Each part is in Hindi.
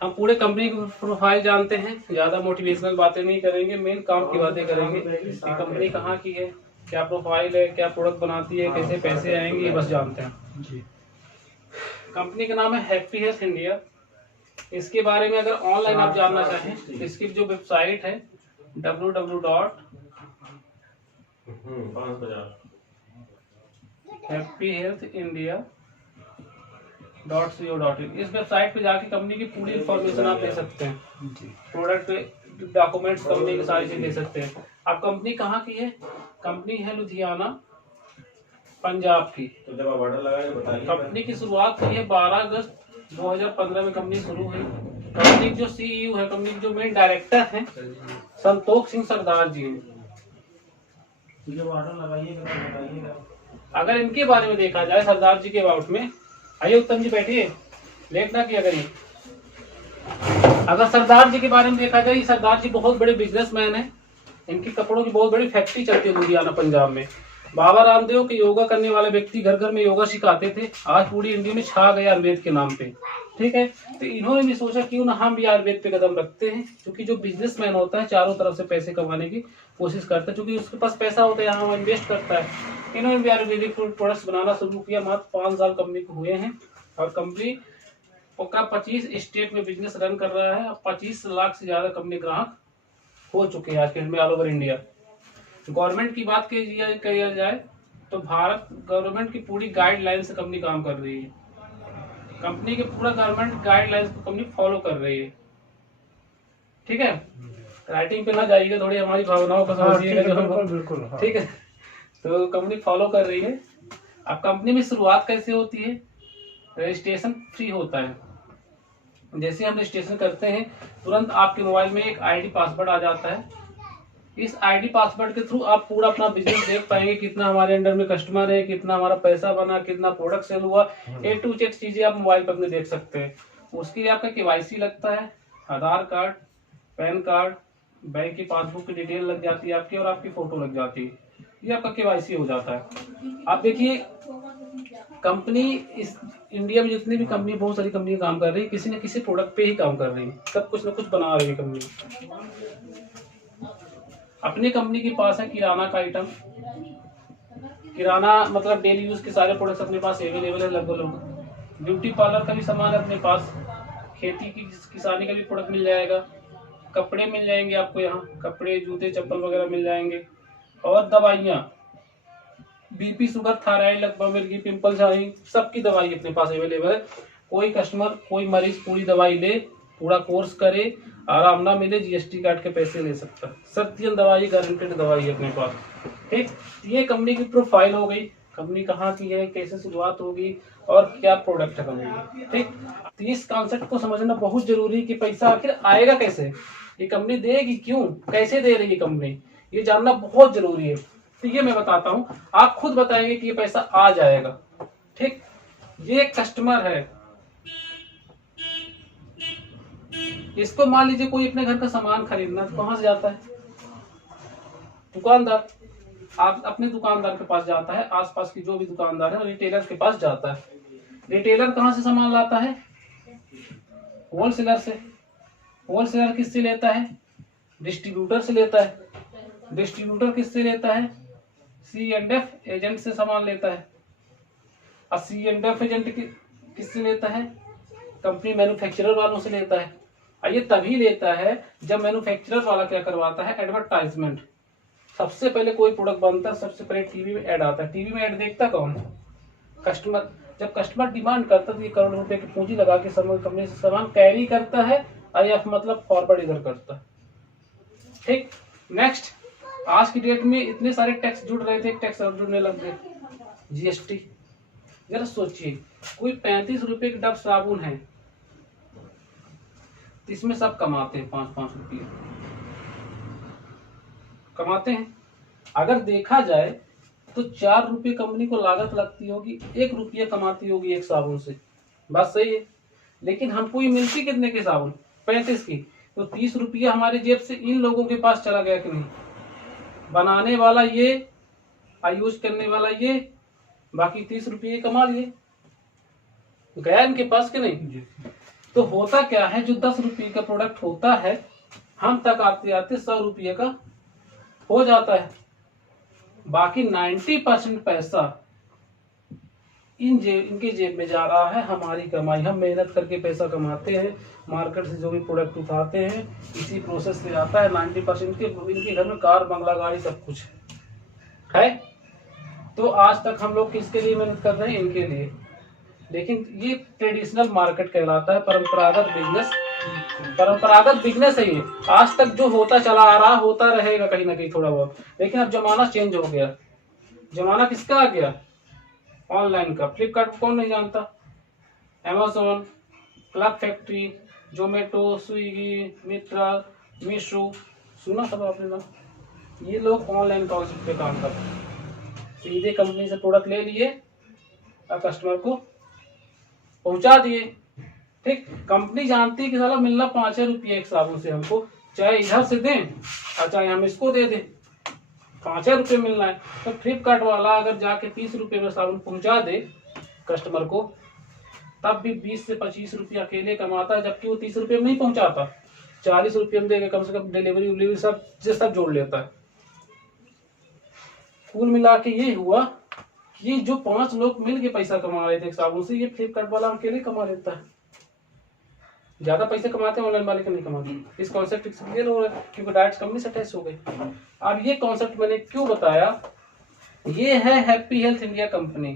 हम पूरे कंपनी की प्रोफाइल जानते हैं, ज्यादा मोटिवेशनल बातें नहीं करेंगे, मेन काम की बातें करेंगे कि कंपनी कहाँ की है, क्या प्रोफाइल है, क्या प्रोडक्ट बनाती है, कैसे पैसे आएंगे, ये बस जानते हैं जी। कंपनी का नाम है हैप्पी हेल्थ इंडिया। इसके बारे में अगर ऑनलाइन आप जानना चाहें तो इसकी जो वेबसाइट है www.happyhealthindia.co.in। इस वेबसाइट पे जाके कंपनी की पूरी इंफॉर्मेशन आप ले सकते हैं, प्रोडक्ट डॉक्यूमेंट्स कंपनी की सारी चीज ले सकते हैं। अब कंपनी कहाँ की है? कंपनी है लुधियाना, पंजाब की। तो जब आप ऑर्डर लगाए तो बताइए। कंपनी की शुरुआत हुई है 12 अगस्त 2015 में कंपनी शुरू हुई। कंपनी के जो सीईओ है, कंपनी के जो मेन डायरेक्टर हैं, संतोष सिंह सरदार जी हैं। जब ऑर्डर लगाइएगा अगर इनके बारे में देखा जाए, सरदार जी के अबाउट में, आइए उत्तम जी बैठिए, लेट ना किया करिए। अगर सरदार जी के बारे में देखा जाए, सरदार जी बहुत बड़े बिजनेसमैन हैं। इनकी कपड़ों की बहुत बड़ी फैक्ट्री चलती है लुधियाना पंजाब में। बाबा रामदेव के योगा करने वाले व्यक्ति घर घर में योगा सिखाते थे। आज पूरी इंडिया में छा गए आयुर्वेद के नाम पे, ठीक है। तो इन्होंने भी सोचा क्यों ना हम भी आयुर्वेद पे कदम रखते हैं, क्योंकि जो बिजनेसमैन होता है चारों तरफ से पैसे कमाने की कोशिश करता है, क्योंकि उसके पास पैसा होता है, यहाँ वो इन्वेस्ट करता है। इन्होंने भी आयुर्वेदिक प्रोडक्ट्स बनाना शुरू किया। मात्र 5 साल कंपनी को हुए हैं और कंपनी का 25 स्टेट में बिजनेस रन कर रहा है। 25 लाख से ज्यादा कंपनी ग्राहक हो चुके हैं आज के में ऑल ओवर इंडिया। गवर्नमेंट की बात किया जाए तो भारत गवर्नमेंट की पूरी गाइडलाइन से कंपनी काम कर रही है। कंपनी के पूरा गवर्नमेंट गाइडलाइंस को कंपनी फॉलो कर रही है, ठीक है। राइटिंग पे ना जाइएगा, थोड़ी हमारी भावनाओं को समझिएगा। बिल्कुल ठीक है। तो कंपनी फॉलो कर रही है। अब कंपनी में शुरुआत कैसे होती है? रजिस्ट्रेशन फ्री होता है। जैसे हम रजिस्ट्रेशन करते हैं, तुरंत आपके मोबाइल में एक आईडी पासवर्ड आ जाता है। इस आईडी पासवर्ड के थ्रू आप पूरा अपना बिजनेस देख पाएंगे, कितना हमारे अंडर में कस्टमर है, कितना हमारा पैसा बना, कितना प्रोडक्ट सेल हुआ, A to Z चीजें आप मोबाइल पर अपने देख सकते हैं। उसके लिए आपका KYC लगता है, आधार कार्ड, पैन कार्ड, बैंक की पासबुक की डिटेल लग जाती है आपकी, और आपकी फोटो लग जाती है। ये आपका KYC हो जाता है। आप देखिए, कंपनी इस इंडिया में जितनी भी कंपनी, बहुत सारी कंपनी काम कर रही है, किसी न किसी प्रोडक्ट पे ही काम कर रही है, सब कुछ न कुछ बना रही है कंपनी। अपनी कंपनी के पास है किराना का आइटम। किराना मतलब डेली यूज के सारे प्रोडक्ट्स अपने पास अवेलेबल है लगभग। ब्यूटी पार्लर का भी सामान है अपने पास। खेती की किसानी का भी प्रोडक्ट मिल जाएगा। कपड़े मिल जाएंगे आपको यहाँ, कपड़े, जूते, चप्पल वगैरह मिल जाएंगे। और दवाइयाँ, BP, शुगर, थायराइड, लगभग मिर्गी, पिंपल, शाही, सबकी दवाई अपने पास अवेलेबल है। कोई कस्टमर, कोई मरीज पूरी दवाई ले, पूरा कोर्स करे, आराम ना मिले, GST काट के पैसे ले सकता है। सत्य दवाई, गारंटेड दवाई है अपने पास, ठीक। ये कंपनी की प्रोफाइल हो गई, कंपनी कहाँ की है, कैसे शुरुआत होगी और क्या प्रोडक्ट है कंपनी, ठीक। तो इस कॉन्सेप्ट को समझना बहुत जरूरी है कि पैसा आखिर आएगा कैसे, ये कंपनी देगी क्यों, कैसे दे रही है कंपनी, ये जानना बहुत जरूरी है। तो ये मैं बताता हूँ, आप खुद बताएंगे कि ये पैसा आ जाएगा, ठीक। ये कस्टमर है, इसको मान लीजिए कोई अपने घर का सामान खरीदना, तो कहाँ से जाता है? दुकानदार। आप अपने दुकानदार के पास जाता है, आसपास की जो भी दुकानदार है, रिटेलर के पास जाता है। रिटेलर कहाँ से सामान लाता है? होलसेलर से। होलसेलर किससे लेता है? डिस्ट्रीब्यूटर से लेता है। डिस्ट्रीब्यूटर किससे लेता है? C&F एजेंट से सामान लेता है। और C&F एजेंट किससे लेता है? कंपनी मैन्युफैक्चरर वालों से लेता है। और ये तभी लेता है जब मैन्युफैक्चरर वाला क्या करवाता है? एडवर्टाइजमेंट। सबसे पहले कोई प्रोडक्ट बनता है, सबसे पहले टीवी में ऐड आता है। टीवी में ऐड देखता कौन? कस्टमर। जब कस्टमर डिमांड करता है तो ये करोड़ रुपए की पूंजी लगा के कंपनी से सामान कैरी करता है, IF मतलब फॉरवर्ड इधर करता है, ठीक। नेक्स्ट, आज की डेट में इतने सारे टैक्स जुड़ रहे थे, टैक्स और जुड़ने लग गए, GST। जरा सोचिए, कोई 35 रुपए की डब साबुन है, इसमें सब कमाते हैं 5-5 रुपये कमाते हैं। अगर देखा जाए तो 4 रुपये कंपनी को लागत लगती होगी, 1 रुपया कमाती होगी एक साबुन से, बात सही है। लेकिन हमको ये मिलती कितने की साबुन? 35 की। तो 30 रुपया हमारे जेब से इन लोगों के पास चला गया कि नहीं? बनाने वाला ये, यूज करने वाला ये, बाकी 30 रुपये कमा लिए, गया इनके पास कि नहीं? तो होता क्या है, जो 10 रुपये का प्रोडक्ट होता है हम तक आते आते 100 रुपये का हो जाता है। बाकी 90% पैसा इनके जेब में जा रहा है, हमारी कमाई। हम मेहनत करके पैसा कमाते हैं, मार्केट से जो भी प्रोडक्ट उठाते हैं इसी प्रोसेस से आता है। 90% के इनके घर में कार बंगला गाड़ी सब कुछ है। तो आज तक हम लोग किसके लिए मेहनत कर रहे हैं, इनके लिए। लेकिन ये ट्रेडिशनल मार्केट कहलाता है, परंपरागत बिजनेस है ये। आज तक जो होता चला आ रहा, होता रहेगा कहीं ना कहीं थोड़ा बहुत। लेकिन अब जमाना चेंज हो गया। जमाना किसका आ गया, ऑनलाइन का। फ्लिपकार्ट को कौन नहीं जानता, Amazon, Club Factory, Zomato, Swiggy, Myntra, Meesho, सुना सब आपने ना। ये लोग ऑनलाइन कॉन्सेप्ट पे काम करते हैं। सीधे कंपनी से प्रोडक्ट ले लिए और कस्टमर को पहुंचा दिए। ठीक, कंपनी जानती है कि साला मिलना 5 रुपये एक साबुन से हमको, चाहे इधर से दें और चाहे हम इसको दे दें, 5 रुपये मिलना है। तो फ्लिपकार्ट वाला अगर जाके 30 रुपये में साबुन पहुंचा दे कस्टमर को, तब भी 20 से 25 रुपये अकेले कमाता है, जबकि वो 30 रुपये में नहीं पहुंचाता, 40 रुपये में देगा। कम से कम डिलीवरी सब जोड़ लेता है। कुल मिला के ये हुआ कि जो 5 लोग मिल के पैसा कमा रहे थे साबुन से, ये फ्लिपकार्ट वाला अकेले कमा लेता है। ज्यादा पैसे कमाते हैं ऑनलाइन वाले का नहीं कमाते। इस कॉन्सेप्ट क्लियर हो रहा है, क्योंकि डायरेक्ट कंपनी से अटैच हो गई। अब ये कॉन्सेप्ट मैंने क्यों बताया, ये है हैप्पी हेल्थ इंडिया कंपनी।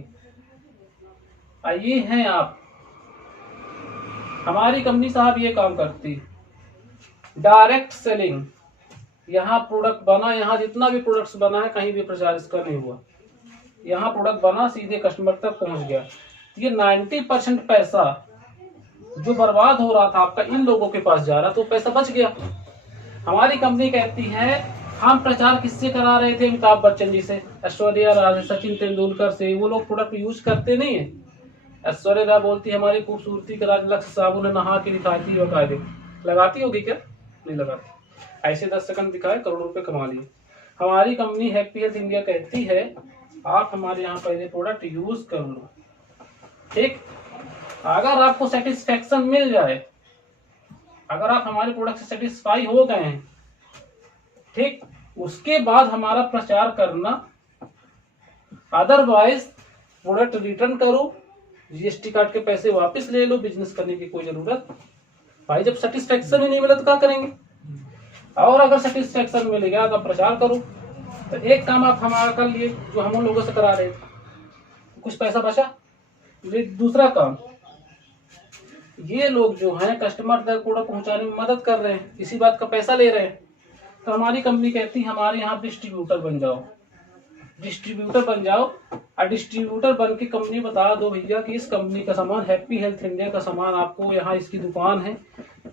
ये हैं आप, हमारी कंपनी साहब ये काम करती, डायरेक्ट सेलिंग। यहाँ प्रोडक्ट बना, यहाँ जितना भी प्रोडक्ट्स बना है कहीं भी प्रचार इसका नहीं हुआ। यहाँ प्रोडक्ट बना सीधे कस्टमर तक पहुंच गया। ये 90% पैसा जो बर्बाद हो रहा था आपका इन लोगों के पास जा रहा, तो पैसा बच गया। हमारी कंपनी कहती है, हम प्रचार किससे करा रहे थे, अमिताभ बच्चन जी से, ऐश्वर्या राय, सचिन तेंदुलकर से। वो लोग प्रोडक्ट यूज करते नहीं है। ऐश्वर्या राय बोलती है हमारी खूबसूरती का राज लक्ष्य साबुन है, नहा के दिखाती है बकायदे। लगाती होगी क्या, नहीं लगाती। ऐसे 10 सेकंड दिखाए, करोड़ों रुपए कमा लिए। हमारी कंपनी हैप्पी हेल्थ इंडिया कहती है, आप हमारे यहाँ पहले प्रोडक्ट यूज कर लो। ठीक, अगर आपको सेटिस्फेक्शन मिल जाए, अगर आप हमारे प्रोडक्ट से सेटिस्फाई हो गए हैं, ठीक, उसके बाद हमारा प्रचार करना। अदरवाइज प्रोडक्ट रिटर्न करो, जीएसटी काट के पैसे वापस ले लो, बिजनेस करने की कोई जरूरत भाई। जब सेटिस्फेक्शन ही नहीं मिला तो क्या करेंगे। और अगर सेटिस्फेक्शन मिलेगा तो प्रचार करो। तो एक काम आप हमारा कर लिए, जो हम उन लोगों से करा रहे थे, कुछ पैसा बचा। दूसरा काम, ये लोग जो हैं कस्टमर तक प्रोडक्ट पहुंचाने में मदद कर रहे हैं, इसी बात का पैसा ले रहे हैं। तो हमारी कंपनी कहती है, हमारे यहाँ डिस्ट्रीब्यूटर बन जाओ। डिस्ट्रीब्यूटर बन जाओ और डिस्ट्रीब्यूटर बन के कंपनी बता दो भैया कि इस कंपनी का सामान, हैप्पी हेल्थ इंडिया का सामान आपको यहाँ इसकी दुकान है,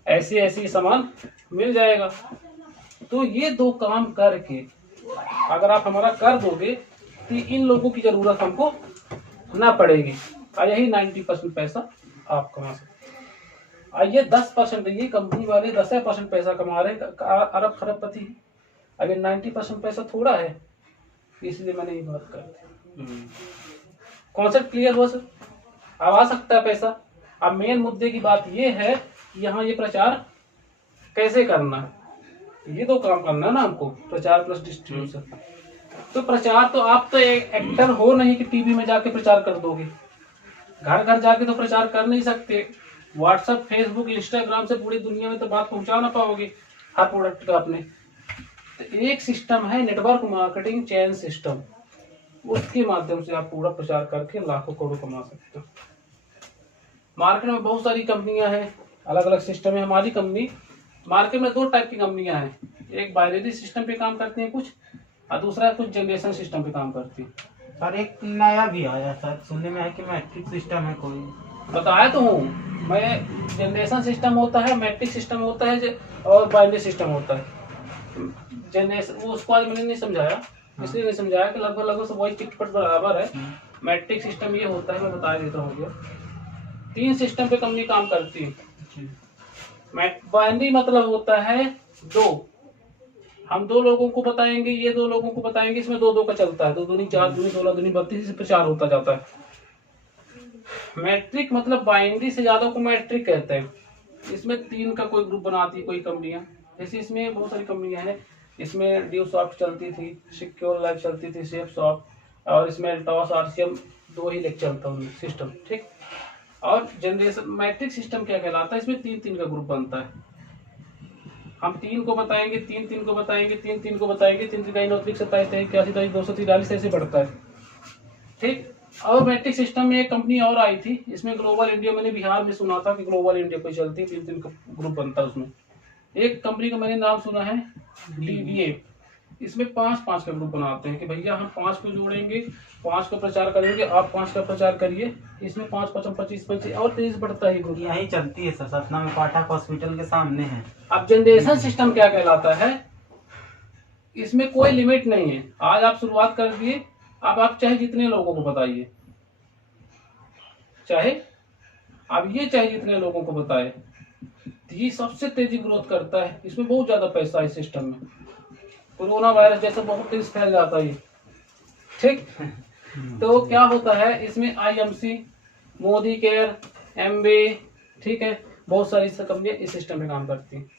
ऐसे ऐसे सामान मिल जाएगा। तो ये 2 काम करके अगर आप हमारा कर दोगे तो इन लोगों की जरूरत हमको ना पड़ेगी, और यही 90% पैसा आप कमा सकते। ये 10%, ये कंपनी वाले 10% पैसा कमा रहे हैं, अरब खरबपति। अब ये 90% पैसा थोड़ा है, इसलिए मैंने ये बात कर। कॉन्सेप्ट क्लियर हुआ सर? अब आ सकता है पैसा। अब मेन मुद्दे की बात ये है, यहाँ ये प्रचार कैसे करना है। ये 2 काम करना है ना हमको, प्रचार प्लस डिस्ट्रीब्यूशन। तो प्रचार तो आप तो एक एक्टर हो नहीं कि टीवी में जाके प्रचार कर दोगे। घर घर जाके तो प्रचार कर नहीं सकते। व्हाट्सएप, फेसबुक, इंस्टाग्राम से पूरी दुनिया में तो बात पहुंचा ना पाओगे हर प्रोडक्ट का अपने। तो एक सिस्टम है नेटवर्क मार्केटिंग चेन सिस्टम, उसके माध्यम से आप पूरा प्रचार करके लाखों करोड़ कमा सकते हो। मार्केट में बहुत सारी कंपनियां हैं, अलग अलग सिस्टम है। हमारी कंपनी, मार्केट में 2 टाइप की कंपनियां हैं, एक बाइनरी सिस्टम पे काम करती हैं कुछ, और दूसरा कुछ जनरेशन सिस्टम पे काम करती है। सर एक नया भी आया सर, सुनने में है कि मैट्रिक सिस्टम है कोई। बताया तो हूँ मैं, जनरेशन सिस्टम होता है, मैट्रिक सिस्टम होता है और बाइनरी सिस्टम होता है। जनरेशन वो उसको आज मैंने नहीं समझाया, इसलिए नहीं समझाया कि लगभग सब वही चिटपट बराबर है। मैट्रिक सिस्टम ये होता है, मैं बता देता हूँ। 3 सिस्टम पे कंपनी काम करती है। बाइनरी मतलब होता है 2, हम 2 लोगों को बताएंगे, ये 2 लोगों को बताएंगे, इसमें 2 का चलता है, 2 दूनी 4 दूनी 16 दूनी 32 से प्रचार होता जाता है। मैट्रिक मतलब बाइनरी से ज्यादा को मैट्रिक कहते हैं। इसमें 3 का कोई ग्रुप बनाती है कोई कंपनियां, जैसे इसमें बहुत सारी कंपनियां हैं। इसमें ड्यू सॉफ्ट चलती थी, सिक्योर लाइफ चलती थी, सेफ सॉफ्ट, और इसमें एल्टॉस आरसीएम 2 ही लेक चलता है सिस्टम, ठीक। और जनरेशन मैट्रिक सिस्टम क्या कहलाता है, इसमें 3 का ग्रुप बनता है। हम 3 को बताएंगे, 3 को बताएंगे, 3 को बताएंगे, 3 3 29 27 81 23 243 ऐसे बढ़ता है, ठीक। और मैट्रिक सिस्टम में एक कंपनी और आई थी, इसमें ग्लोबल इंडिया, मैंने बिहार में सुना था कि ग्लोबल इंडिया कोई चलती है, 3 का ग्रुप बनता है उसमें। एक कंपनी का मैंने नाम सुना है डीवीए, इसमें 5 का ग्रुप बनाते हैं कि भैया हम 5 को जोड़ेंगे, 5 को प्रचार करेंगे, आप 5 का प्रचार करिए, इसमें 5 5 25 25 और तेज बढ़ता है ग्रुप। यही चलती है सर, सतना में पाठक हॉस्पिटल के सामने है। अब जनरेशन सिस्टम क्या कहलाता है, इसमें कोई लिमिट नहीं है। आज आप शुरुआत कर दिए, अब आप चाहे जितने लोगों को बताइए, चाहे जितने लोगों को बताए, ये सबसे तेजी ग्रोथ करता है। इसमें बहुत ज्यादा पैसा है इस सिस्टम में। कोरोना वायरस जैसा बहुत तेज फैल जाता है, ठीक। तो क्या होता है इसमें, आईएमसी, मोदी केयर, एमवे, ठीक है, बहुत सारी कंपनियां इस सिस्टम में काम करती हैं।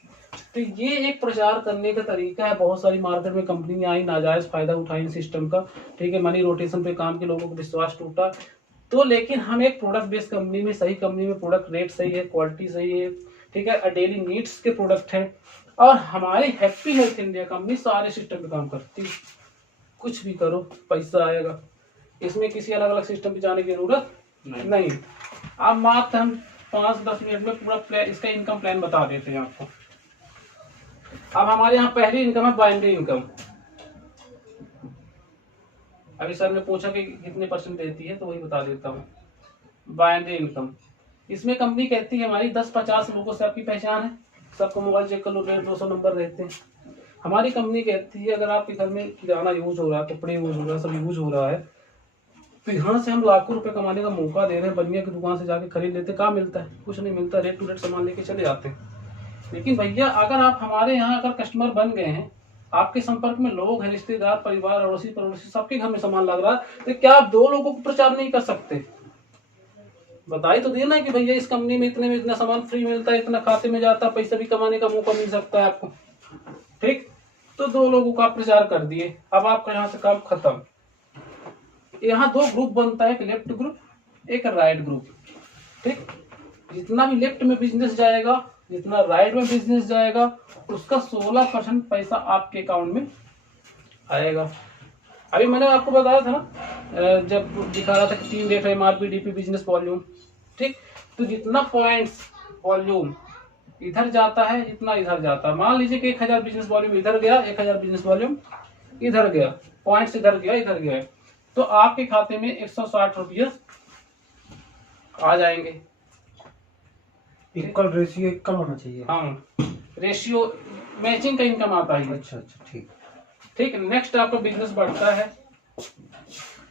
तो ये एक प्रचार करने का तरीका है। बहुत सारी मार्केट में कंपनियां आई, नाजायज फायदा उठाई सिस्टम का, ठीक है, मनी रोटेशन पे काम के लोगों को विश्वास टूटा। तो लेकिन हम एक प्रोडक्ट बेस्ड कंपनी में, सही कंपनी में प्रोडक्ट रेट सही है, क्वालिटी सही है, ठीक है, डेली नीड्स के प्रोडक्ट है, और हमारी हैप्पी हेल्थ इंडिया कंपनी सारे सिस्टम पे काम करती है। कुछ भी करो पैसा आएगा, इसमें किसी अलग अलग सिस्टम पे जाने की जरूरत नहीं। अब मात्र हम 5-10 मिनट में पूरा इसका इनकम प्लान बता देते हैं आपको। अब हमारे यहाँ पहली इनकम है बाइनरी इनकम। अभी सर ने पूछा कि कितने % देती है, तो वही बता देता हूँ। बाइनरी इनकम, इसमें कंपनी कहती है हमारी 10-50 लोगों से आपकी पहचान है, सबको मोबाइल चेक कर लो, 150-200 नंबर रहते हैं। हमारी कंपनी कहती है अगर आपके घर में किराना यूज हो रहा है, कपड़े यूज हो रहा है, सब यूज हो रहा है, तो यहाँ से हम लाखों रुपए कमाने का मौका दे रहे हैं। बनिया की दुकान से जाके खरीद लेते, कहाँ मिलता है, कुछ नहीं मिलता, रेट टू रेट सामान लेके चले जाते हैं। लेकिन भैया अगर आप हमारे यहाँ अगर कस्टमर बन गए हैं, आपके संपर्क में लोग हैं, रिश्तेदार, परिवार, अड़ोसी पड़ोसी, सबके घर में सामान लग रहा है, तो क्या आप 2 लोगों को प्रचार नहीं कर सकते? बताइए तो देना कि भैया इस कंपनी में इतने में इतना सामान फ्री मिलता है, इतना खाते में जाता है, पैसा भी कमाने का मौका मिल सकता है आपको, ठीक। तो 2 लोगों का प्रचार कर दिए, अब आपका यहाँ से काम खत्म। यहाँ 2 ग्रुप बनता है, एक लेफ्ट ग्रुप, एक राइट ग्रुप, ठीक। जितना भी लेफ्ट में बिजनेस जाएगा, जितना राइट में बिजनेस जाएगा, उसका 16% पैसा आपके अकाउंट में आएगा। अभी मैंने आपको बताया था ना, जब दिखा रहा था कि 3 रेट है, एमआरपी, डीपी, बिजनेस वॉल्यूम, ठीक। तो जितना पॉइंट्स वॉल्यूम इधर जाता है, जितना इधर जाता है, मान लीजिए कि 1000 बिजनेस वॉल्यूम इधर गया, 1000 बिजनेस वॉल्यूम इधर गया, पॉइंट्स इधर गया, तो आपके खाते में 160 रुपये आ जाएंगे। इक्वल रेशियो इक्वल होना चाहिए। हाँ, रेशियो मैचिंग का इनकम आता है। अच्छा, ठीक। ठीक, नेक्स्ट आपका बिजनेस बढ़ता है।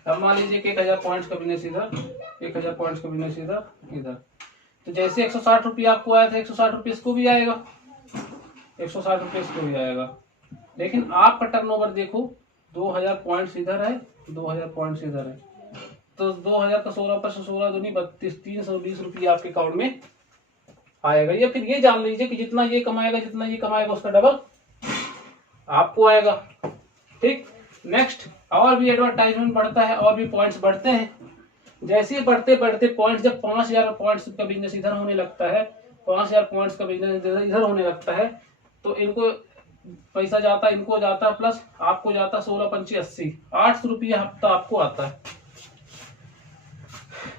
अब मान लीजिए कि 1000 पॉइंट्स का बिजनेस इधर, 1000 पॉइंट्स का बिजनेस इधर, तो जैसे 160 रुपये आपको आया था, 160 रुपये इसको भी आएगा, 160 रुपये इसको भी आएगा। लेकिन आपका टर्नओवर देखो, 2000 पॉइंट्स इधर है, 2000 पॉइंट्स इधर है, तो 2000 का 16 पर 16 दूनी 32, 320 रुपये आपके अकाउंट में आएगा। या फिर ये जान लीजिए कि जितना ये कमाएगा उसका डबल आपको आएगा, ठीक। नेक्स्ट, और भी एडवर्टाइजमेंट बढ़ता है, और भी पॉइंट्स बढ़ते हैं। जैसे बढ़ते बढ़ते पॉइंट्स, जब 5000 पॉइंट्स का बिजनेस इधर होने लगता है, 5000 पॉइंट्स का बिजनेस इधर होने लगता है, तो इनको पैसा जाता है, इनको जाता है प्लस आपको जाता है 16 पंची 80, 800 रुपया हफ्ता आपको आता है।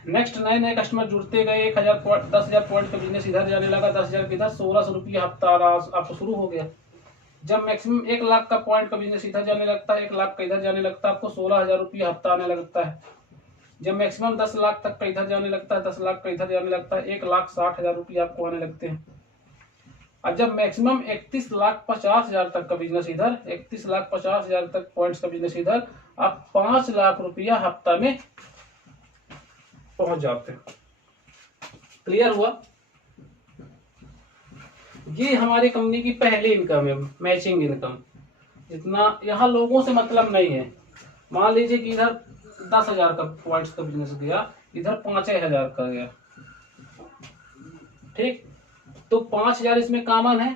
नेक्स्ट, नए नए कस्टमर जुड़ते गए, 10,000 पॉइंट का बिजनेस इधर जाने लगा, 10,000 इधर, 1600 रुपया हफ्ता आपको शुरू हो गया। जब मैक्सिमम 1 लाख का पॉइंट का बिजनेस इधर जाने लगता है, 1 लाख का इधर जाने लगता है, आपको 16,000 रुपया हफ्ता आने लगता है। जब मैक्सिमम 10 लाख तक का इधर जाने लगता है, 10 लाख का इधर जाने लगता है, 1,60,000 रुपया आपको आने लगते हैं। और जब मैक्सिमम 31,50,000 तक का बिजनेस इधर, 31,50,000 तक पॉइंट्स का बिजनेस इधर, आप 5 लाख रुपया हफ्ता में पहुंच जाते हैं। क्लियर हुआ? ये हमारी कंपनी की पहली इनकम है, मैचिंग इनकम। जितना यहाँ लोगों से मतलब नहीं है। मान लीजिए कि इधर 10,000 का पॉइंट्स का बिजनेस गया, इधर 5,000 का गया, ठीक। तो 5,000 इसमें कॉमन है,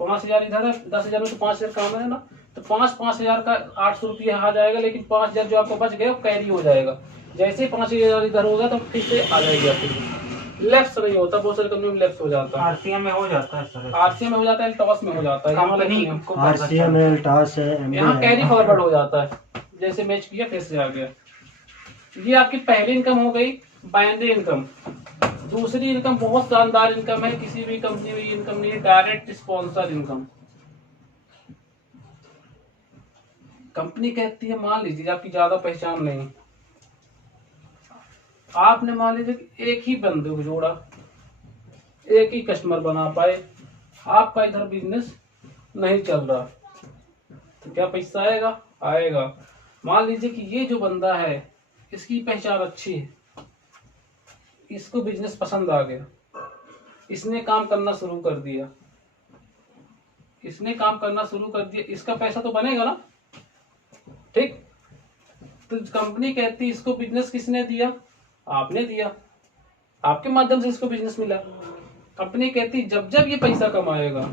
5,000 इधर है, 10,000 में तो 5,000 कॉमन है ना, तो 5,000 का 800 रुपया आ जाएगा, लेकिन 5,000 जो आपको बच गया वो कैरी हो जाएगा। जैसे 5,000 इधर होगा तो फिर से आ जाएगी आपकी। लेफ्ट नहीं होता, बहुत सारी कंपनी में लेफ्ट हो जाता है। आरसीएम में हो जाता है सर, आरसीएम में हो जाता है, टॉस में हो जाता है, कंपनी को पता आरसीएम है, टास है, यहाँ कैरी फॉरवर्ड हो जाता है। जैसे मैच किया फिर से आ गया। ये आपकी पहली इनकम हो गई, बाइनरी इनकम। दूसरी इनकम बहुत शानदार इनकम है, किसी भी कंपनी में ये इनकम नहीं है, डायरेक्ट स्पॉन्सर इनकम। कंपनी कहती है, मान लीजिए आपकी ज्यादा पहचान नहीं, आपने मान लीजिए कि एक ही बंदे को जोड़ा, एक ही कस्टमर बना पाए, आपका इधर बिजनेस नहीं चल रहा, तो क्या पैसा आएगा? आएगा। मान लीजिए कि ये जो बंदा है इसकी पहचान अच्छी है, इसको बिजनेस पसंद आ गया, इसने काम करना शुरू कर दिया, इसका पैसा तो बनेगा ना, ठीक। तो कंपनी कहती है इसको बिजनेस किसने दिया? आपने दिया, आपके माध्यम से इसको बिजनेस मिला। कंपनी कहती है जब जब ये पैसा कमाएगा,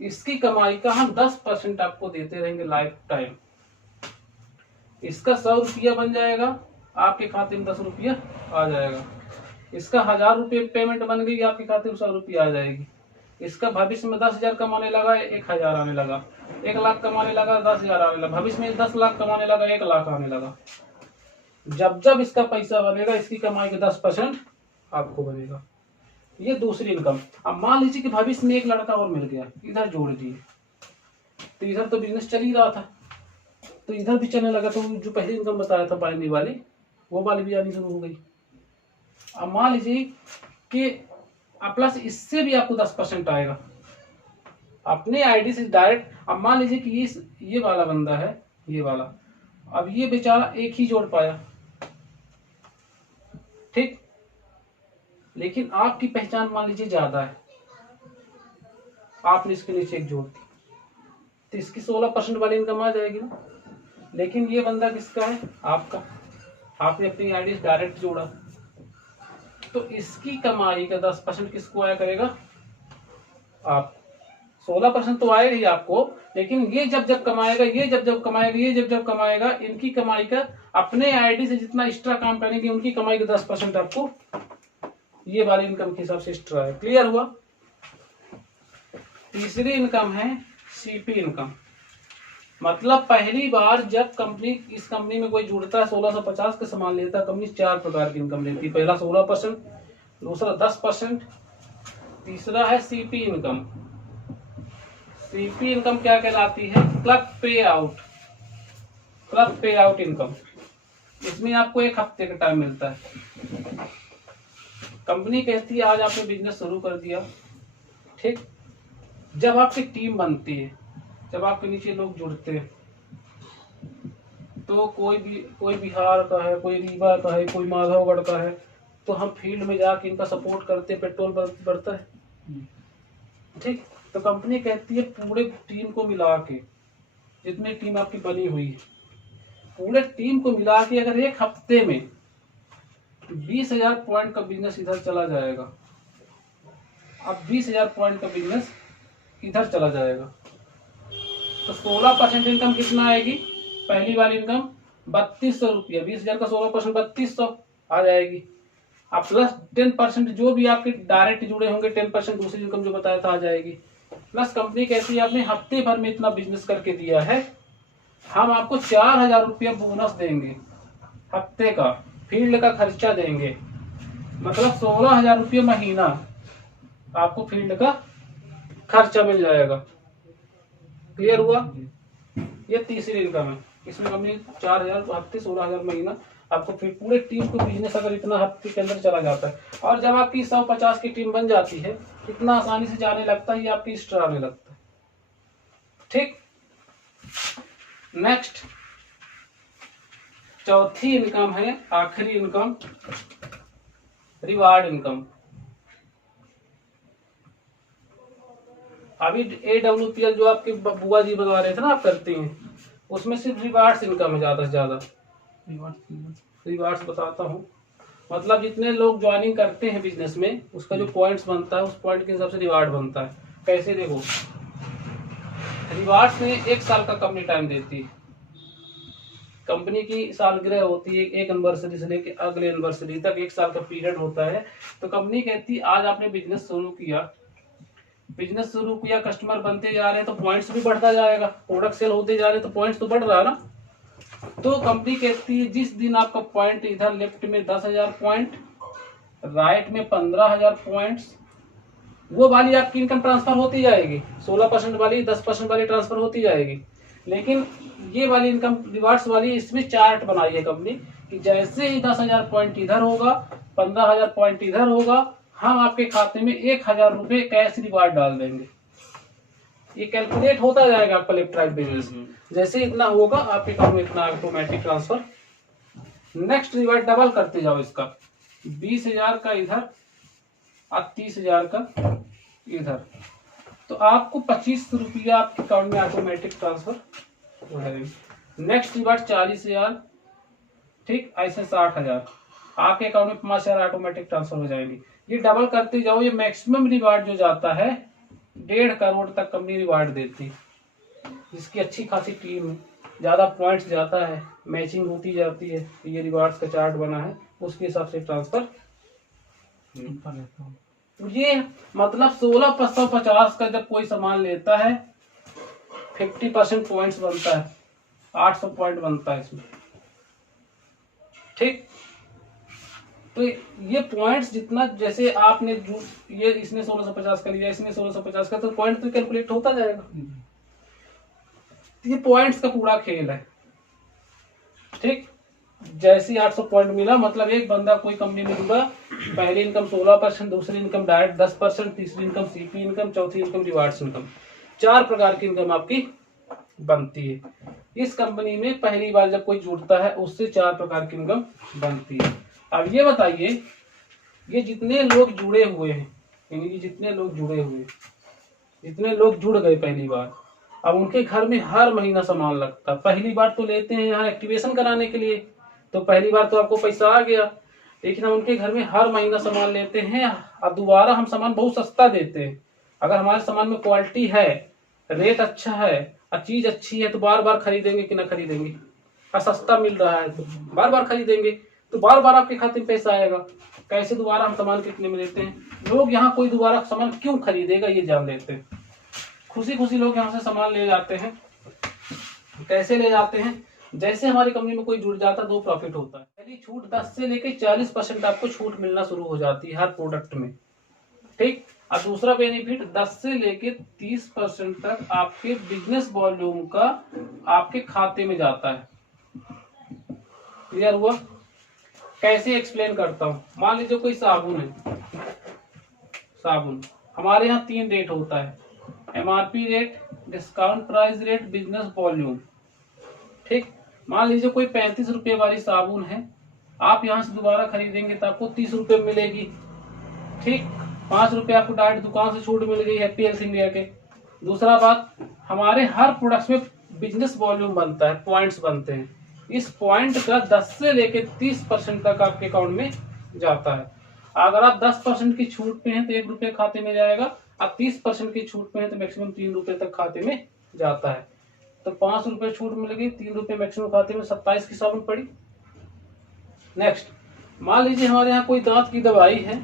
इसकी कमाई का हम 10% आपको देते रहेंगे लाइफ टाइम। इसका 100 रुपया बन जाएगा, आपके खाते में 10 रुपया आ जाएगा। इसका 1,000 रुपये पेमेंट बन गई, आपके खाते में 100 रुपया आ जाएगी। इसका भविष्य में 10,000 कमाने लगा, 1,000 आने लगा, 1 लाख कमाने लगा, 10,000 आने लगा, भविष्य में 10 लाख कमाने लगा, 1 लाख आने लगा। जब जब इसका पैसा बनेगा, इसकी कमाई का 10% आपको बनेगा। ये दूसरी इनकम। अब मान लीजिए कि भविष्य में एक लड़का और मिल गया, इधर जोड़ दिए, तो इधर तो बिजनेस चल ही रहा था, तो इधर भी चलने लगा, तो जो पहली इनकम बताया था बाइनरी वाली, वो वाली भी आनी शुरू हो गई। अब मान लीजिए कि प्लस इससे भी आपको 10% आएगा अपने आईडी से डायरेक्ट। अब मान लीजिए कि ये वाला बंदा है, ये वाला, अब ये बेचारा एक ही जोड़ पाया, ठीक, लेकिन आपकी पहचान मान लीजिए ज्यादा है, आपने इसके नीचे एक जोड़ दी, तो इसकी 16% वाली इनकम आ जाएगी ना। लेकिन ये बंदा किसका है? आपका, आपने अपनी आईडी से डायरेक्ट जोड़ा, तो इसकी कमाई का 10% किसको आया करेगा? आप। 16% तो आएगा ही आपको, लेकिन ये जब जब कमाएगा, ये जब जब कमाएगा, ये जब जब कमाएगा, इनकी कमाई का अपने आईडी से जितना एक्स्ट्रा काम करेंगे, उनकी कमाई का 10% आपको ये वाली इनकम के हिसाब से एक्स्ट्रा है। क्लियर हुआ? तीसरी इनकम है सीपी इनकम। मतलब पहली बार जब इस कंपनी में कोई जुड़ता है, 1650 का सामान लेता है, कंपनी 4 प्रकार की इनकम लेती है। पहला 16%, दूसरा 10%, तीसरा है सीपी इनकम। सीपी इनकम क्या कहलाती है? क्लब पे आउट इनकम। इसमें आपको 1 हफ्ते का टाइम मिलता है। कंपनी कहती है आज आपने बिजनेस शुरू कर दिया, ठीक, जब आपकी टीम बनती है, जब आपके नीचे लोग जुड़ते हैं, तो कोई बिहार का है, कोई रीवा का है, कोई माधवगढ़ का है, तो हम फील्ड में जाके इनका सपोर्ट करते हैं, पेट्रोल बढ़ता है, ठीक। तो कंपनी कहती है पूरे टीम को मिला के, जितनी टीम आपकी बनी हुई है, पूरे टीम को मिला के अगर 1 हफ्ते में 20,000 पॉइंट का बिजनेस इधर चला जाएगा, अब 20,000 पॉइंट का बिजनेस इधर चला जाएगा, तो 16% इनकम कितना आएगी? पहली वाली इनकम 3200 रुपया, 20,000 का 16% 3200 आ जाएगी। अब प्लस 10% जो भी आपके डायरेक्ट जुड़े होंगे, 10% दूसरी इनकम जो बताया था आ जाएगी। प्लस कंपनी कहती है आपने हफ्ते भर में इतना बिजनेस करके दिया है, हम आपको 4,000 रुपया बोनस देंगे हफ्ते का, फील्ड का खर्चा देंगे, मतलब 16,000 रुपया महीना आपको फील्ड का खर्चा मिल जाएगा। क्लियर हुआ? ये तीसरी इनकम है। इसमें कंपनी 4,000 हफ्ते, 16,000 महीना आपको, फिर पूरे टीम को बिजनेस अगर इतना हफ्ते के अंदर चला जाता है, और जब आपकी 150 की टीम बन जाती है, इतना आसानी से जाने लगता है, ये आपकी एक्स्ट्रा आने लगता है, ठीक। नेक्स्ट चौथी इनकम है, आखिरी इनकम, रिवार्ड इनकम। अभी AWPL जो आपके बुआ जी बता रहे थे ना, आप करती हैं, उसमें सिर्फ रिवार्ड्स इनकम है ज्यादा से ज्यादा। रिवार्ड्स बताता हूँ। मतलब जितने लोग ज्वाइनिंग करते हैं बिजनेस में, उसका जो पॉइंट्स बनता है, उस पॉइंट के हिसाब से रिवार्ड बनता है। कैसे देखो, रिवार्ड्स में 1 साल का कंपनी टाइम देती है। कंपनी की सालगिरह होती है, एक एनिवर्सरी से लेकर अगले एनिवर्सरी तक 1 साल का पीरियड होता है। तो कंपनी कहती है आज आपने बिजनेस शुरू किया, कस्टमर बनते जा रहे हैं तो पॉइंट्स भी बढ़ता जाएगा, प्रोडक्ट सेल होते जा रहे हैं तो पॉइंट्स तो बढ़ रहा है ना। तो कंपनी कहती है जिस दिन आपका पॉइंट इधर लेफ्ट में 10,000 पॉइंट, राइट में 15,000 पॉइंट्स, वो वाली आपकी इनकम ट्रांसफर होती जाएगी। 16% वाली, 10% वाली ट्रांसफर होती जाएगी। लेकिन ये वाली इनकम रिवार्ड्स वाली, इसमें चार्ट बनाई है कंपनी कि जैसे ही 10,000 पॉइंट इधर होगा, 15,000 पॉइंट इधर होगा, हम आपके खाते में 1,000 रुपए कैश रिवार्ड डाल देंगे। ये कैलकुलेट होता जाएगा आपका लेफ्ट राइट बिजनेस। जैसे इतना होगा आपके अकाउंट में इतना automatic transfer. Next reward double करते जाओ इसका, 20,000 का इधर और 30,000 का इधर, तो आपको 25 रुपया आपके अकाउंट में ऑटोमेटिक ट्रांसफर हो जाएगी। नेक्स्ट रिवार्ड 40,000, ठीक, ऐसे 60,000 आपके अकाउंट में 5,000 ऑटोमेटिक ट्रांसफर हो जाएगी। ये डबल करते जाओ। ये मैक्सिमम रिवार्ड जो जाता है 1.5 करोड़ तक कंपनी रिवार्ड देती है। जिसकी अच्छी खासी टीम है, ज्यादा पॉइंट्स जाता है, मैचिंग होती जाती है, ये रिवार्ड्स का चार्ट बना है, उसके हिसाब से ट्रांसफर। ये मतलब 1650 का जब कोई सामान लेता है 50% पॉइंट्स बनता है, 800 पॉइंट बनता है इसमें, ठीक। तो ये पॉइंट्स जितना, जैसे आपने ये इसने 1650 का लिया, इसने 1650 का, तो पॉइंट तो कैलकुलेट होता जाएगा। ये पॉइंट्स का पूरा खेल है, ठीक। जैसे 800 पॉइंट मिला, मतलब एक बंदा कोई कंपनी में जुड़ा, पहली इनकम 16%, दूसरी इनकम डायरेक्ट 10%, तीसरी इनकम सीपी इनकम, चौथी इनकम रिवार्ड्स इनकम, 4 प्रकार की इनकम आपकी बनती है। इस कंपनी में पहली बार जब कोई जुड़ता है उससे 4 प्रकार की इनकम बनती है। अब ये बताइए, ये जितने लोग जुड़े हुए हैं, यानी कि जितने लोग जुड़ गए पहली बार, अब उनके घर में हर महीना सामान लगता है। पहली बार तो लेते हैं यहाँ एक्टिवेशन कराने के लिए, तो पहली बार तो आपको पैसा आ गया, लेकिन हम उनके घर में हर महीना सामान लेते हैं। अब दोबारा हम सामान बहुत सस्ता देते हैं। अगर हमारे सामान में क्वालिटी है, रेट अच्छा है और चीज अच्छी है, तो बार बार खरीदेंगे कि ना खरीदेंगे। और सस्ता मिल रहा है तो बार बार खरीदेंगे, तो बार बार आपके खाते में पैसा आएगा। कैसे दोबारा हम सामान कितने में देते हैं, लोग यहाँ कोई दोबारा सामान क्यों खरीदेगा ये जान लेते हैं। खुशी खुशी लोग यहाँ से सामान ले जाते हैं। कैसे ले जाते हैं, जैसे हमारी कंपनी में कोई जुड़ जाता है 2 प्रॉफिट होता है। पहली छूट 10 से लेकर 40% आपको छूट मिलना शुरू हो जाती है हर प्रोडक्ट में, ठीक। और दूसरा बेनिफिट 10 से लेकर 30% तक आपके बिजनेस वॉल्यूम का आपके खाते में जाता है। क्लियर हुआ? कैसे एक्सप्लेन करता हूँ। मान लीजिए कोई साबुन है, साबुन हमारे यहाँ 3 रेट होता है, MRP rate, discount price rate, business volume, ठीक। मान लीजिए कोई 35 रुपए वाली साबुन है, आप यहाँ से दोबारा खरीदेंगे तो आपको 30 रुपए मिलेगी, ठीक। 5 रुपए आपको डायरेक्ट दुकान से छूट मिल गई हैप्पी हेल्थ इंडिया के। दूसरा बात, हमारे हर प्रोडक्ट्स में बिजनेस वॉल्यूम बनता है, पॉइंट्स बनते हैं। इस पॉइंट का 10 से लेकर 30% तक आपके अकाउंट में जाता है। अगर आप 10% की छूट पे हैं तो 1 रुपये खाते में जाएगा, और 30% की छूट पे हैं तो मैक्सिमम 3 रुपये तक खाते में जाता है। तो 5 रुपये छूट मिल गई, 3 रुपये मैक्सिमम खाते में, 27 की साबुन पड़ी। नेक्स्ट, मान लीजिए हमारे यहाँ कोई दांत की दवाई है,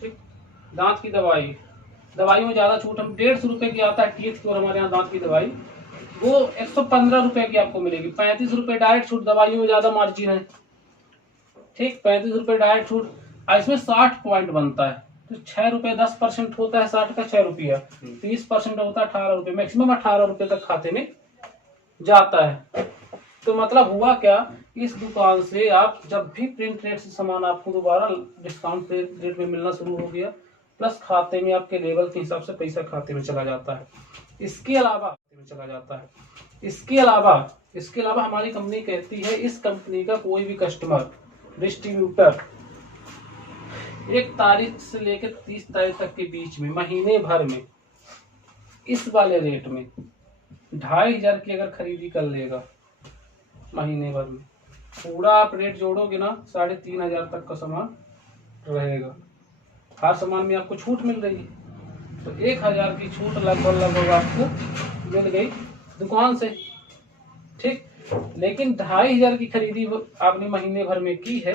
ठीक, दांत की दवाई में ज्यादा छूट, हम 150 रुपए की आता है टीथ की, और हमारे यहाँ दांत की दवाई वो 115 रुपए की आपको मिलेगी। 35 रुपए डायरेक्ट छूट, दवाइयों में ज्यादा मार्जिन है, ठीक। 35 रुपए डायरेक्ट छूट, इसमें 60 पॉइंट बनता है, तो 6 रुपए 10% होता है 60 का 6 रुपया, 30% होता है 18 रुपए, मैक्सिमम 18 रुपए तक खाते में जाता है। तो मतलब हुआ क्या, इस दुकान से आप जब भी प्रिंट रेट से सामान आपको दोबारा डिस्काउंट रेट में मिलना शुरू हो गया, प्लस खाते में आपके लेवल के हिसाब से पैसा खाते में चला जाता है। इसके अलावा हमारी कंपनी कहती है, इस कंपनी का कोई भी कस्टमर, डिस्ट्रीब्यूटर 1 तारीख से लेकर 30 तारीख तक के बीच में, महीने भर में, इस वाले रेट में 2,500 की अगर खरीदी कर लेगा महीने भर में, पूरा आप रेट जोड़ोगे ना 3,500 तक का सामान रहेगा। हर सामान में आपको छूट मिल रही है, तो 1,000 की छूट लगभग आपको मिल गई दुकान से। ठीक, लेकिन 2,500 की खरीदी आपने महीने भर में की है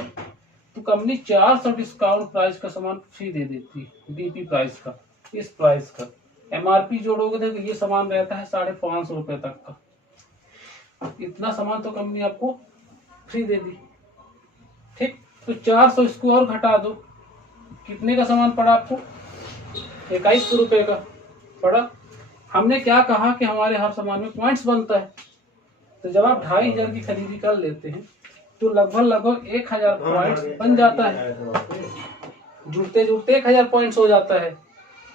तो कंपनी 400 डिस्काउंट प्राइस का सामान फ्री दे देती है, डीपी प्राइस का, इस प्राइस का। एमआरपी जोड़ोगे तो ये सामान रहता है 550 रुपए तक का। इतना सामान तो कंपनी आपको फ्री दे दी। ठीक, तो 400 इसको और घटा दो, कितने का सामान पड़ा आपको? 2100 रुपए का पड़ा। हमने क्या कहा कि हमारे हर सामान में पॉइंट्स बनता है, तो जब आप 2,500 की खरीदी कर लेते हैं तो लगभग 1,000 पॉइंट्स बन जाता है। जुड़ते जुड़ते 1,000 पॉइंट्स हो जाता है।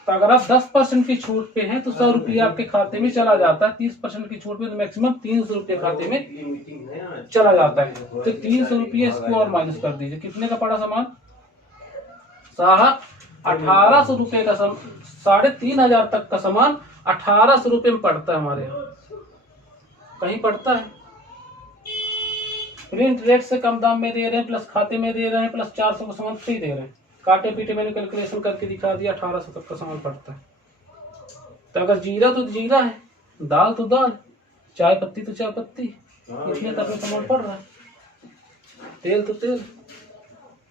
तो अगर आप 10% की छूट पे हैं तो 100 रुपया आपके खाते में चला जाता है। 30% की छूट पे तो मैक्सिमम 300 रुपये खाते में चला जाता है। तो 300 रुपये इसको और माइनस कर दीजिए, कितने का पड़ा सामान? 1,800 रुपये का 3,500 तक का सामान 1,800 रुपये में पड़ता है हमारे यहाँ। कहीं पड़ता है? प्रिंट रेट से कम दाम में दे रहे हैं, प्लस खाते में दे रहे हैं, प्लस 400 का सामान फ्री दे रहे हैं। काटे पीटे मैंने कैलकुलेशन करके दिखा दिया, 1,800 तक का सामान पड़ता है। तो अगर जीरा तो जीरा है, दाल तो दाल, चाय पत्ती तो चाय पत्ती, इतने तक में सामान पड़ रहा है। तेल तो तेल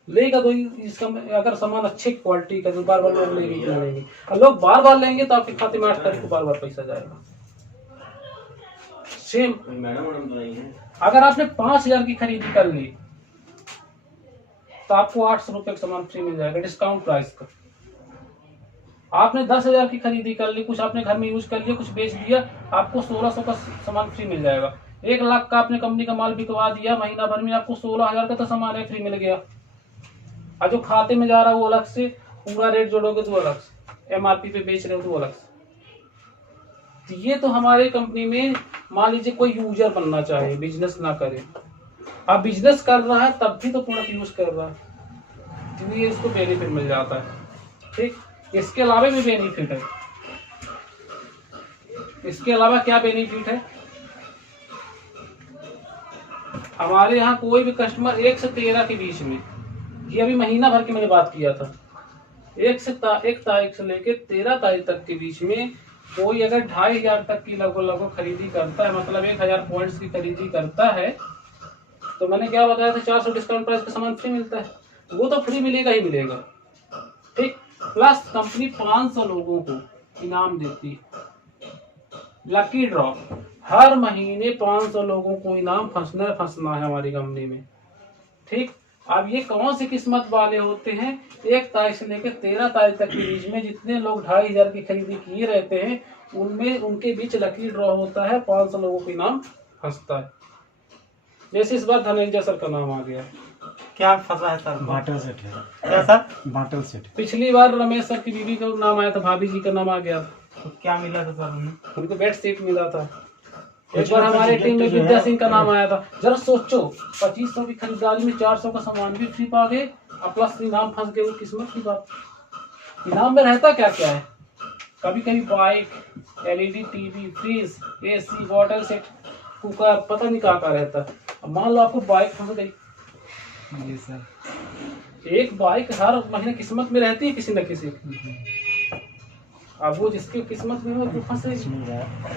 लेगा तो इसका, अगर सामान अच्छी क्वालिटी का तो बार बार लोग लेंगे क्यों लेंगे? और लोग बार बार लेंगे तो आपके खाते में 8 तारीख को बार बार पैसा जाएगा। सेम अगर आपने 5,000 की खरीदी कर ली तो आपको 800 रुपये का सामान फ्री मिल जाएगा डिस्काउंट प्राइस का। आपने 10,000 की खरीदी कर ली, कुछ आपने घर में यूज कर लिया, कुछ बेच दिया, आपको 1,600 का सामान फ्री मिल जाएगा। 1 लाख का आपने कंपनी का माल बिकवा दिया, महीना भर में आपको 16,000 का तो सामान है फ्री मिल गया। और जो खाते में जा रहा है वो अलग से, पूरा रेट जोड़ोगे तो अलग से, एमआरपी पे बेच रहे हो तो अलग से। तो ये तो हमारे कंपनी में, मान लीजिए कोई यूजर बनना चाहे, बिजनेस ना करे, अब बिजनेस कर रहा है तब भी तो प्रोडक्ट यूज कर रहा है, तो ये इसको बेनिफिट मिल जाता है। ठीक, इसके अलावा भी बेनिफिट है। इसके अलावा क्या बेनिफिट है? हमारे यहाँ कोई भी कस्टमर 1 से 13 के बीच में, ये अभी महीना भर की मैंने बात किया था, 1 तारीख से लेके 13 तारीख तक के बीच में कोई अगर 2,500 तक की लगभग खरीदी करता है, मतलब 1,000 पॉइंट्स की खरीदी करता है, तो मैंने क्या बताया था, 400 डिस्काउंट प्राइस का सामान फ्री मिलता है। वो तो फ्री मिलेगा ही मिलेगा। ठीक, प्लस कंपनी 500 लोगों को इनाम देती है, लकी ड्रॉ। हर महीने 500 लोगों को इनाम फंसना है हमारी कंपनी में। ठीक, अब ये कौन सी किस्मत वाले होते हैं? 1 तारीख से लेकर 13 तारीख तक के बीच में जितने लोग 2,500 की खरीदी किए रहते हैं, उनमें उनके बीच लकी ड्रॉ होता है, 500 लोगों को इनाम फंसता है। जैसे इस बार धनंजय सर का नाम आ गया। क्या फंसा है सर? बाटल सेट है। क्या सर? Bottle set. पिछली बार रमेश सर की बीवी का नाम आया था, भाभी जी का नाम आ गया। तो क्या मिला था सर उन्हें? उनको बेड शीट मिला था। एक बार हमारे टीम में विद्या सिंह का नाम आया था। जरा सोचो, 2500 की खरीदारी में 400 का सामान भी फ्री पा गए, और प्लस इनाम फंस गए। वो किस्मत की बात। इनाम में रहता क्या क्या है? कभी कभी bike, LED TV, fridge, AC, bottle set, cooker, पता नहीं कहाँ रहता है। अब मान लो आपको बाइक फंस गई। जी सर। एक बाइक हर महीने किस्मत में रहती है किसी न किसी। अब वो जिसकी किस्मत में हो तो फंसे।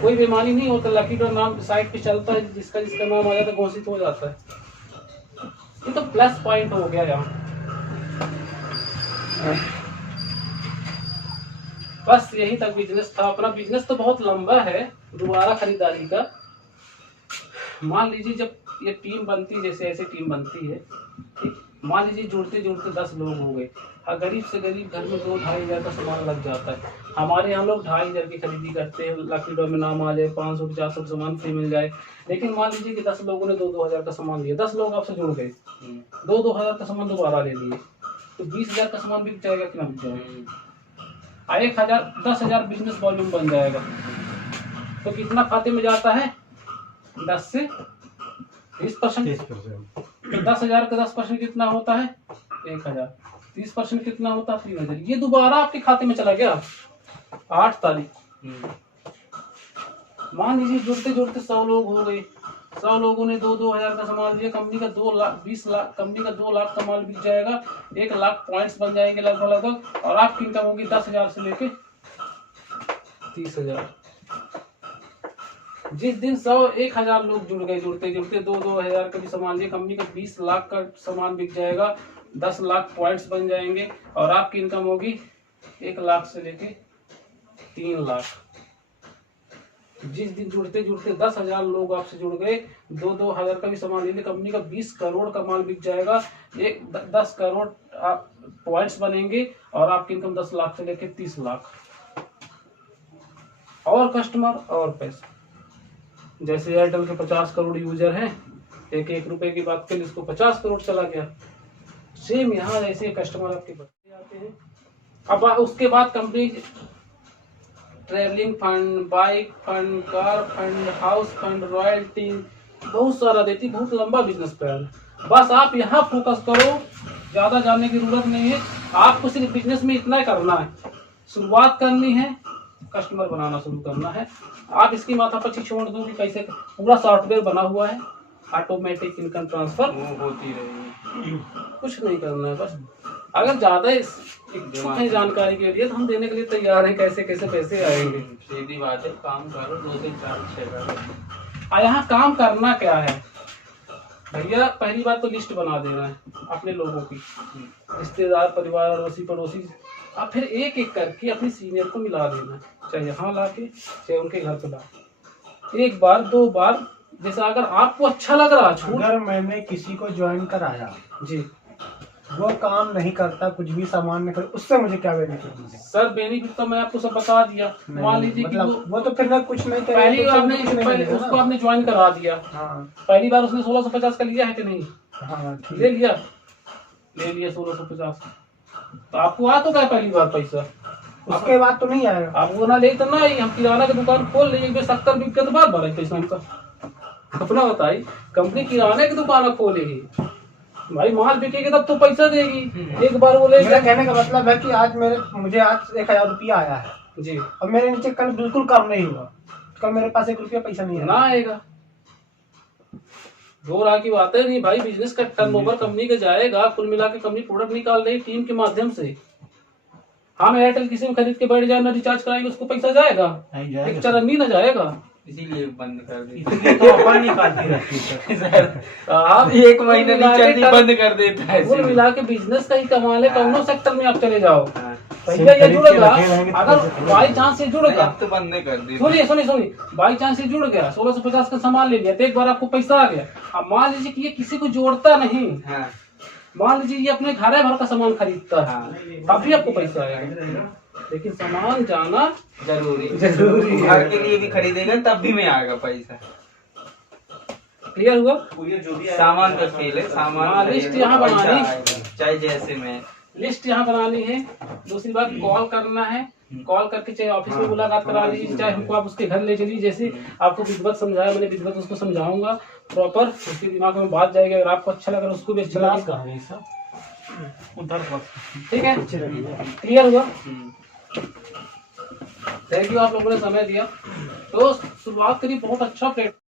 कोई बीमारी नहीं होता, लकी ड्रॉ नाम साइट पे चलता है, जिसका जिसका नाम आ जाता है घोषित हो जाता है। ये तो प्लस पॉइंट हो गया यहाँ। बस यही तक बिजनेस था अपना। बिजनेस तो बहुत लंबा है दोबारा खरीदारी का। मान लीजिए जब ये टीम बनती, जैसे ऐसे टीम बनती है, ठीक, मान लीजिए जुड़ते जुड़ते 10 लोग हो गए, और गरीब से गरीब घर में 2-2,500 का सामान लग जाता है। हमारे यहाँ लोग 2,500 की खरीदी करते हैं, लकी ड्रॉ में नाम आ जाए, 500-400 का सामान फ्री मिल जाए। लेकिन मान लीजिए कि 10 लोगों ने 2-2,000 का सामान लिया, 10 लोग आपसे जुड़ गए, 2-2,000 का सामान दोबारा ले लिए, तो 20,000 का सामान बिक जाएगा कि ना बिक जाएगा? 1,000 10,000 बिजनेस वॉल्यूम बन जाएगा। तो कितना खाते में जाता है? 10 से 20%। तो 10,000 का 10% कितना होता है? 1,000। 30% कितना होता है? 3,000। ये दोबारा आपके खाते में चला गया 8 तारीख। मान लीजिए जुड़ते जुड़ते 100 लोग हो गए, 100 लोगों ने 2-2 हजार का सामान लिया, कंपनी का 2 लाख 20 लाख, कंपनी का 2 लाख का माल बिक जाएगा, 1 लाख पॉइंट्स बन जाएंगे लगभग, और आपकी इनकम होगी 10,000 से लेके 30,000। जिस दिन 1,000 लोग जुड़ गए, जुड़ते जुड़ते 2-2 हजार का भी सामान लिया, कंपनी का 20 लाख का सामान बिक जाएगा, 10 लाख पॉइंट्स बन जाएंगे, और आपकी इनकम होगी 1 लाख से लेके 3 लाख। जिस दिन जुड़ते जुड़ते 10,000 लोग आपसे जुड़ गए, 2-2 हजार का भी सामान ले, कंपनी का 20 करोड़ का माल बिक जाएगा, 10 करोड़ पॉइंट्स बनेंगे, और आपकी इनकम 10 लाख से लेके 30 लाख। और कस्टमर और पैसा, जैसे एयरटेल के 50 करोड़ यूजर हैं, 1-1 रुपए की बात करें, इसको 50 करोड़ चला गया। सेम यहाँ ऐसे कस्टमर आपके बढ़ते जाते हैं। अब उसके बाद company travelling fund, bike fund, car fund, house fund, royalty, बहुत सारा देती, बहुत लंबा बिजनेस प्लान। बस आप यहाँ फोकस करो, ज्यादा जानने की जरूरत नहीं है, आपको सिर्फ बिजनेस में इतना ही करना है, शुरुआत करनी है, कस्टमर बनाना शुरू करना है। आप इसकी माथापच्ची छोड़ दो कि कैसे, पूरा सॉफ्टवेयर बना हुआ है, ऑटोमेटिक इनकम ट्रांसफर होती रहेगी, कुछ नहीं करना है। बस अगर ज्यादा इच्छुक है जानकारी के लिए, तो हम देने के लिए तैयार हैं, कैसे कैसे पैसे आएंगे। सीधी बात है, काम करो, 2 दिन 4-6 करो। और यहाँ काम करना क्या है भैया, पहली बात तो लिस्ट बना देना है अपने लोगों की, रिश्तेदार, परिवार, अड़ोसी पड़ोसी, अब फिर एक एक करके अपने सीनियर को मिला देना, चाहे यहाँ ला के, चाहे उनके घर पे ला, 1 बार 2 बार, जैसा अगर आपको अच्छा लग रहा है। अगर मैंने किसी को ज्वाइन कराया जी, वो काम नहीं करता, कुछ भी सामान नहीं कर, उससे मुझे क्या बेनिफिट मिलेगा? सर बेनिफिट तो मैं आपको सब बता दिया। मान लीजिए कि मतलब वो तो फिर ना कुछ नहीं करेगा, पहली तो आपने कुछ नहीं पहले मिलेगा उसको ना। आपने ज्वाइन करा दिया, हाँ पहली बार उसने 1650 का लिया है कि नहीं? हाँ ठीक ले लिया 1650, तो आपको आ तो क्या पहली बार पैसा, उसके बाद तो नहीं आएगा। आप वो ना ले तो ना ही, हम किराना की दुकान खोल लेंगे, 70 बिक के तो बार बार पैसा हमका अपना बताई, कंपनी किराने की दुकान खोलेगी भाई, माल बिकेगी तब तो पैसा देगी। एक बार वो ले मेरा कहने का मतलब है कि आज मुझे आज 1,000 रुपया आया है जी, और मेरे नीचे कल बिल्कुल काम नहीं हुआ, कल मेरे पास 1 रुपया पैसा नहीं है ना आएगा। दो राह की बात है नहीं भाई, बिजनेस का टर्नओवर कंपनी का जाएगा, कुल मिला के कंपनी प्रोडक्ट निकाल रही टीम के माध्यम से। हम एयरटेल किसी में खरीद के बैठ जाए ना, रिचार्ज कराएंगे, उसको पैसा जाएगा, एक चरनी ना जाएगा, इसीलिए बंद कर दी, तो ऑफर निकालती रहती है। आप 1 महीना रिचार्ज बंद कर देता है। कुल मिला के बिजनेस का ही कमाल है, कौनो सेक्टर में आप चले जाओ, हाँ। भैया ये जुड़ेगा। अगर बाई चांस से जुड़ेगा, अब तो बंद कर दी। सुनिए, बाई चांस से जुड़ गया, 1650 का सामान ले लिया, तो एक बार आपको पैसा आ गया। अब मान लीजिए कि ये किसी को जोड़ता नहीं, हाँ। मान लीजिए ये अपने घर भर का सामान खरीदता है, हाँ। तब भी आपको पैसा आएगा, लेकिन सामान जाना जरूरी है। घर के लिए भी खरीदेगा तब भी में आएगा पैसा। क्लियर हुआ? सामान का खेल है, सामान लिस्ट यहाँ बनानी, चाहे जैसे मैं लिस्ट यहाँ बनानी है। दूसरी बात, कॉल करना है, कॉल करके चाहे ऑफिस में मुलाकात करा लीजिए, चाहे हमको आप उसके घर ले चलिए, जैसे आपको विधिवत समझाया मैंने, विधिवत उसको समझाऊंगा प्रॉपर, उसके दिमाग में बात जाएगी, अगर आपको अच्छा लगा उसको भी अच्छा लगेगा। ठीक है, क्लियर हुआ? थैंक यू, आप लोगों ने समय दिया। तो शुरुआत करी, बहुत अच्छा प्लेटफॉर्म